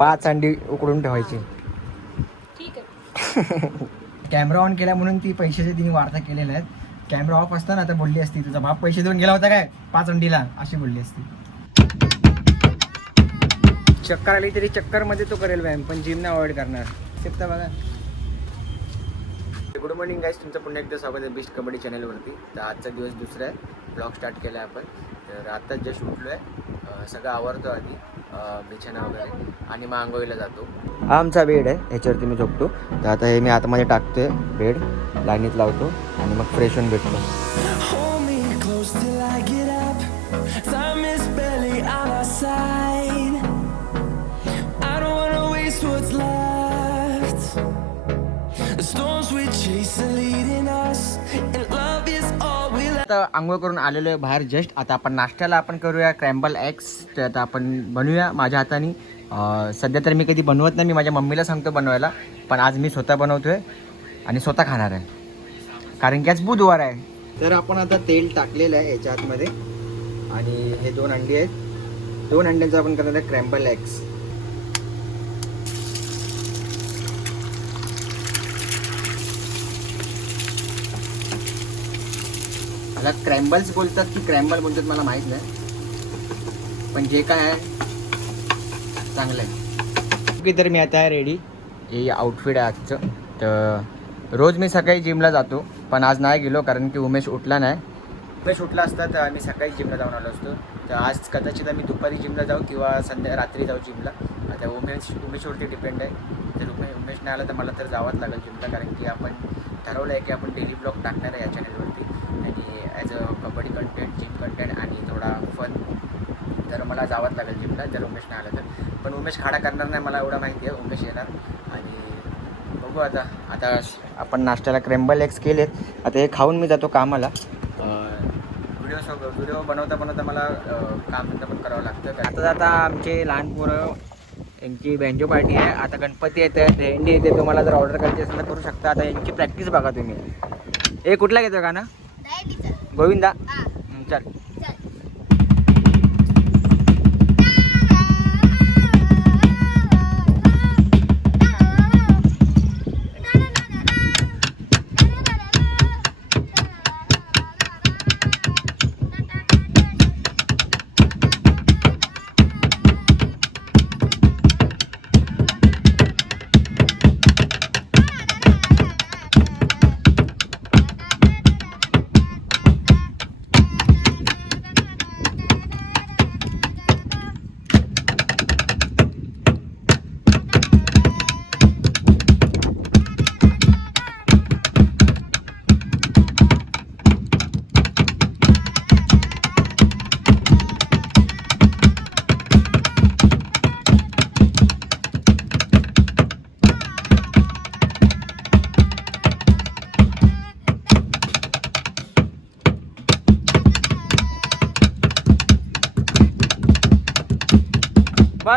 5 अंडी उकडून ठेवायची. ठीक आहे. कॅमेरा ऑन केला म्हणून ती पैशाचे तिने वार्ता केलेल्या आहेत. कॅमेरा ऑफ असताना आता बोलली असती तुझा बाप पैसे देऊन गेला होता काय 5 अंडीला, अशी बोलली असती. चक्कर आली तरी चक्करमध्ये तो करेल व्यायाम, पण जिमने अवॉइड करणार. शिकता बघा. गुड मॉर्निंग गाईज, तुमचं पुन्हा एकदा स्वागत आहे बेस्ट कबड्डी चॅनलवरती. तर आजचा दिवस दुसरा आहे, ब्लॉग स्टार्ट केला आहे आपण. तर आत्ताच जस्ट उठलो आहे, सगळं आवरतो आधी, बिछाना वगैरे, आणि मग आंघोळीला जातो. हा आमचा बेड आहे, ह्याच्यावरती मी झोपतो. तर आता हे मी आतमध्ये टाकतोय बेड, लाईनीत लावतो आणि मग फ्रेश होऊन भेटतो. आता आंघोळ करून आलेलो आहे बाहेर जस्ट. आता आपण नाश्त्याला आपण करूया क्रॅम्बल एग्स. तर आता आपण बनवूया माझ्या हाताने. सध्या तर मी कधी बनवत नाही, मी माझ्या मम्मीला सांगतो बनवायला, पण आज मी स्वतः बनवतोय आणि स्वतः खाणार आहे, कारण की आज बुधवार आहे. तर आपण आता तेल टाकलेलं आहे याच्या आतमध्ये, आणि हे 2 अंडी आहेत. 2 अंड्यांचं आपण करणार आहे क्रॅम्बल एग्स. मला क्रॅम्बल्स बोलतात की क्रॅम्बल बोलतात मला माहीत नाही, पण जे काय आहे चांगलं आहे. ओके, तर मी आता आहे रेडी. हे आउटफिट आहे आजचं. तर रोज मी सकाळी जिमला जातो, पण आज नाही गेलो कारण की उमेश उठला नाही. उमेश उठला असता तर आम्ही सकाळी जिमला जाऊन आलो असतो. तर आज कदाचित आम्ही दुपारी जिमला जाऊ किंवा रात्री जाऊ जिमला. आता उमेशवरती डिपेंड आहे. जर उमेश नाही आला तर मला तर जावंच लागेल जिमला, कारण की आपण ठरवलं आहे की आपण डेली ब्लॉग टाकणार आहे या चॅनलवरती, आणि as a kabaddi content, gym content आणि थोडा फन. तर मला जावंच लागेल जिमला जर उमेश नाही आला तर. पण उमेश खाडा करणार नाही, मला एवढं माहिती आहे. उमेश येणार आणि बघू. आता आपण नाश्त्याला क्रॅम्बल एग्स केलेत. आता हे खाऊन मी जातो कामाला. व्हिडिओ बनवता मला कामधंदा पण करावं लागतं. आता आमचे लहान पोरं यांची बँजो पार्टी आहे. आता गणपती येते, भेंडी येते. तुम्हाला जर ऑर्डर करायची असेल तर करू शकता. आता यांची प्रॅक्टिस बघा तुम्ही. हे कुठला घेतो का ना गोविंदा? चल.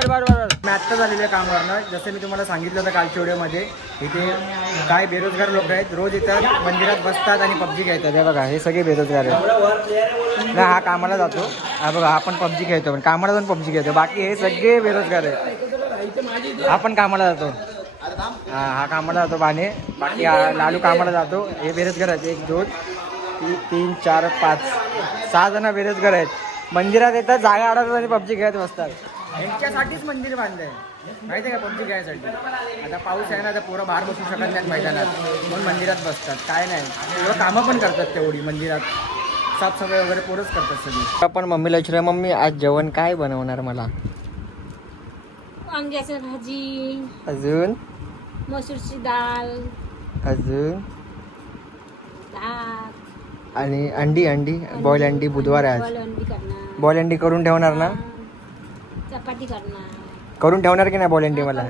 बरं मी आत्ता झालेलं आहे कामावरनं. जसं मी तुम्हाला सांगितलं होतं कालच्या व्हिडिओमध्ये, इथे काय बेरोजगार लोक आहेत, रोज येतात मंदिरात बसतात आणि पबजी खेळतात. हे बघा, हे सगळे बेरोजगार आहेत. ना हा कामाला जातो, हा बघा आपण पबजी खेळतो, पण कामाला जाऊन पबजी खेळतो. बाकी हे सगळे बेरोजगार आहेत. आपण कामाला जातो, हा कामाला जातो बाने. बाकी लालू कामाला जातो. हे बेरोजगार आहेत. 1 2 3 4 5 6 जण बेरोजगार आहेत. मंदिरात येतात, जागा अडवतात आणि पबजी खेळत बसतात. यांच्यासाठीच मंदिर बांधलं आहे, माहिती आहे का, पबजी खेळायसाठी. आता पाऊस आहे ना, तर पोरं बाहेर बसू शकत नाहीत मैदानात, म्हणून मंदिरात बसतात. काय नाही, तेवढं कामं पण करतात तेवढी मंदिरात. साफसफाई वगैरे पोरंच करतात सगळी. आपण मम्मीला विचारूया, मम्मी आज जेवण काय बनवणार मला? वांग्याची भाजी, अजून मसूरची डाळ, अजून भात आणि अंडी बॉईल अंडी. बुधवार आहे आज. बॉईल अंडी करून ठेवणार ना? चपाती करणार. करून ठेवणार की नाही बॉईल अंडी? मला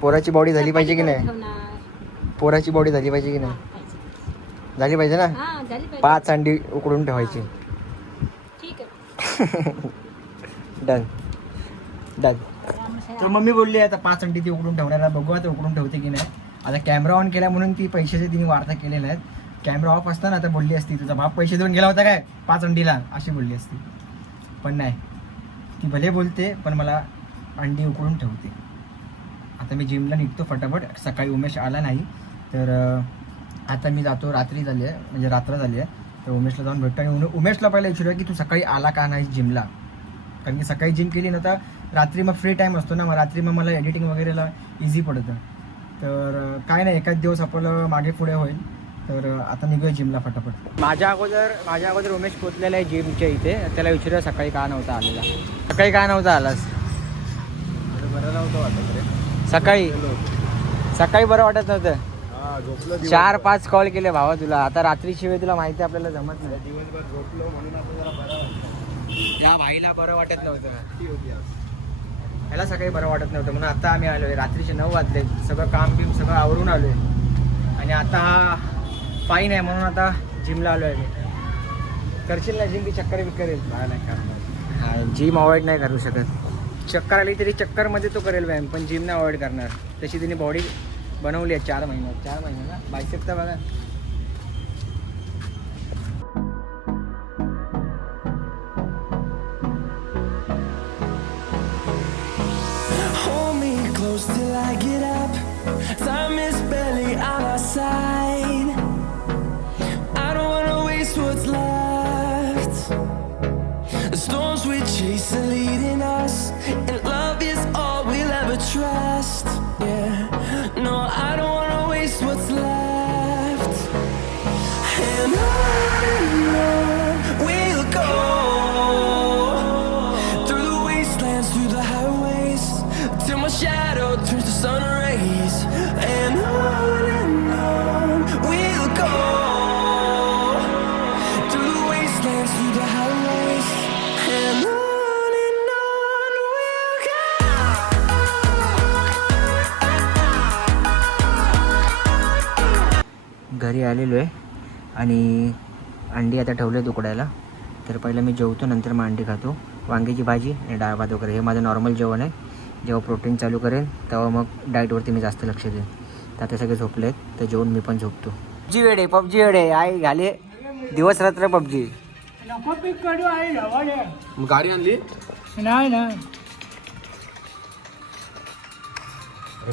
पोराची बॉडी झाली पाहिजे की नाही? पोराची बॉडी झाली पाहिजे की नाही? झाली पाहिजे ना? 5 अंडी उकडून ठेवायची. ठीक आहे. डन. तर मम्मी बोलली आता 5 अंडी ती उकडून ठेवणार. बघू आता उकडून ठेवते की नाही. आता कॅमेरा ऑन केला म्हणून ती पैशाचे तिने वार्ता केलेल्या आहेत. कॅमेरा ऑफ असताना आता बोलली असती तुझा बाप पैसे देऊन गेला होता काय 5 अंडीला, अशी बोलली असती. पण नाही, ती भले बोलते पण मला अंडी उकडून ठेवते. आता मी जिमला निघतो फटाफट. सकाळी उमेश आला नाही तर आता मी जातो. रात्री झाली आहे म्हणजे रात्र झाली आहे तर उमेशला जाऊन भेटतो आणि उमेशला पहिला विचारूया की तू सकाळी आला का नाही जिमला. कारण की सकाळी जिम केली ना तर रात्री मग फ्री टाईम असतो ना, मग रात्री मग मला एडिटिंग वगैरेला इझी पडतं. तर काय नाही, एकाच दिवस आपलं मागे पुढे होईल. तर आता निघूया जिमला फटाफट. माझ्या अगोदर उमेश पोचलेला आहे जिमच्या इथे. त्याला विचारूया सकाळी का नव्हता आलेला. सकाळी का नव्हता आलास? बरं नव्हतं वाटत रे. सकाळी बरं वाटत नव्हतं. 4-5 कॉल केले भावा तुला. आता रात्री शिवाय तुला माहिती आपल्याला जमत नाही. दिवसभर झोपलो म्हणून आता जरा बरं वाटतं. या भाईला बरं वाटत नव्हतं. ह्याला सकाळी बरं वाटत नव्हतं म्हणून आता आम्ही आलो आहे. रात्रीचे 9 वाजले. सगळं काम बिम सगळं आवरून आलो आहे आणि आता हा फाईन आहे म्हणून आता जिमला आलो आहे. करशील ना जिम की चक्कर बिक्कर येईल? हा, जिम अवॉइड नाही करू शकत. चक्कर आली तरी चक्करमध्ये तो करेल व्यायाम, पण जिम नाही अवॉइड करणार. तशी तिने बॉडी बनवली आहे 4 महिन्यात. बायसेप तर बघा. Hold me close till I get up. Time is barely on our side. I don't wanna waste what's left. The storms we chase are leading us, and love is all we'll ever trust. Yeah, no, I don't wanna waste what's left. And on we'll go, through the wastelands, through the highways, till my shadow turns to sun rays. And on we'll go, through the wastelands, through the highways. And on we'll go. घरी आलेलो आहे आणि अंडी आता ठेवले उकडायला. तर पहिलं मी जेवतो, नंतर मग अंडी खातो. वांग्याची भाजी आणि डाळ भात वगैरे हे माझं नॉर्मल जेवण आहे. जेव्हा प्रोटीन चालू करेन तेव्हा मग डाएटवरती मी जास्त लक्ष देईन. तर आता सगळे झोपले आहेत तर जेवून मी पण झोपतो. पबजी वेडे आई घाले दिवस रात्र पबजी. मग गाडी आणली नाही ना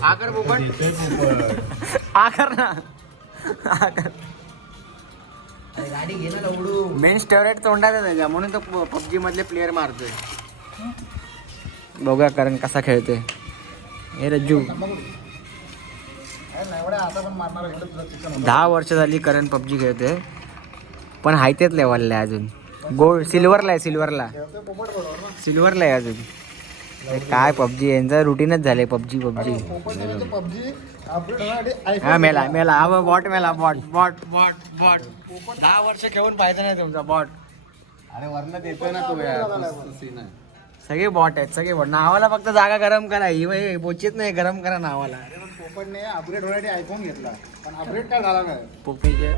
आकर पोपट आकर ना आकर. गाडी घे ना उडू. मेन स्टेरोइड तोंडात आहे त्याच्या म्हणून तो पबजी मधले प्लेअर मारतोय. बघूया कारण कसा खेळतोय. हे रज्जू 10 वर्ष झाली करण पबजी खेळतोय पण हाय तेच लेवलला आहे अजून. गोल्ड सिल्वरला आहे अजून. काय पबजी यांचं रुटीनच झालंय. पबजी हा मेला हा बॉट मेला. बॉट 10 वर्ष खेळून पाहिजे नाही तुमचा बॉट. अरे वरणात येतोय ना तो यार. सगळे बॉट आहेत सगळे बॉट. नावाला फक्त जागा गरम करा. ही बोचीत नाही गरम करा नावाला. पोपटने अपग्रेड होण्यासाठी आयफोन घेतला पण अपग्रेड काय झाला नाही. पोपीचे